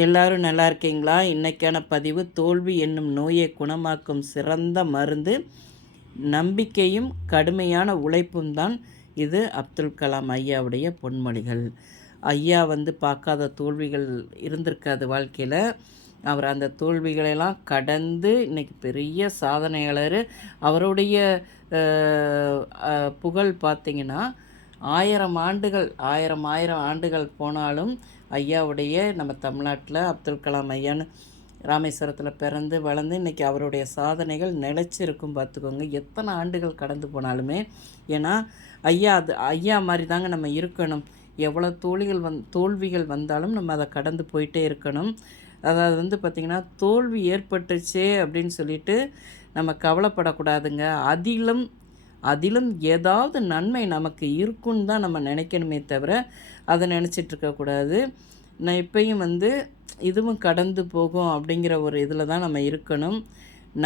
எல்லாரும் நல்லா இருக்கீங்களா? இன்னைக்கான பதிவு தோல்வி என்னும் நோயை குணமாக்கும் சிறந்த மருந்து நம்பிக்கையும் கடுமையான உழைப்பும் தான். இது அப்துல் கலாம் ஐயாவுடைய பொன்மொழிகள். ஐயா பார்க்காத தோல்விகள் இருந்திருக்காது வாழ்க்கையில். அவர் அந்த தோல்விகளெல்லாம் கடந்து இன்னைக்கு பெரிய சாதனையாளர். அவருடைய புகழ் பார்த்திங்கன்னா 1000 ஆண்டுகள் 1000 ஆண்டுகள் போனாலும் ஐயாவுடைய நம்ம தமிழ்நாட்டில் அப்துல் கலாம் ஐயான்னு ராமேஸ்வரத்தில் பிறந்து வளர்ந்து இன்றைக்கி அவருடைய சாதனைகள் நிலச்சிருக்கும் பார்த்துக்கோங்க. எத்தனை ஆண்டுகள் கடந்து போனாலுமே. ஏன்னா ஐயா மாதிரி தாங்க நம்ம இருக்கணும். எவ்வளோ தோல்விகள் வந்தாலும் நம்ம அதை கடந்து போயிட்டே இருக்கணும். அதாவது பார்த்திங்கன்னா தோல்வி ஏற்பட்டுச்சே அப்படின்னு சொல்லிட்டு நம்ம கவலைப்படக்கூடாதுங்க. அதிலும் ஏதாவது நன்மை நமக்கு இருக்குன்னு தான் நம்ம நினைக்கணுமே தவிர அதை நினச்சிட்ருக்கக்கூடாது. நான் இப்பயும் இதுவும் கடந்து போகும் அப்படிங்கிற ஒரு இதில் தான் நம்ம இருக்கணும்.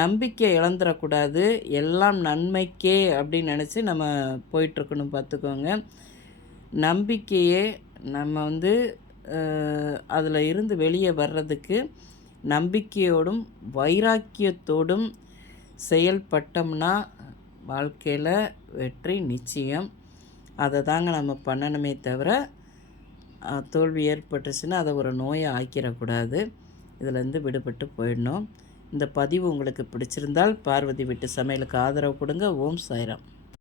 நம்பிக்கை இழந்துடக்கூடாது. எல்லாம் நன்மைக்கே அப்படின்னு நினச்சி நம்ம போயிட்டுருக்கணும் பார்த்துக்கோங்க. நம்பிக்கையே நம்ம அதில் இருந்து வெளியே வர்றதுக்கு நம்பிக்கையோடும் வைராக்கியத்தோடும் செயல்பட்டோம்னா வாழ்க்கையில் வெற்றி நிச்சயம். அதை தாங்க நம்ம பண்ணணுமே தவிர தோல்வி ஏற்பட்டுச்சுன்னா அதை ஒரு நோயை ஆக்கிடக்கூடாது. இதிலேருந்து விடுபட்டு போயிடணும். இந்த பதிவு உங்களுக்கு பிடிச்சிருந்தால் பார்வதி வீட்டு சமையலுக்கு ஆதரவு கொடுங்க. ஓம் சாய்ராம்.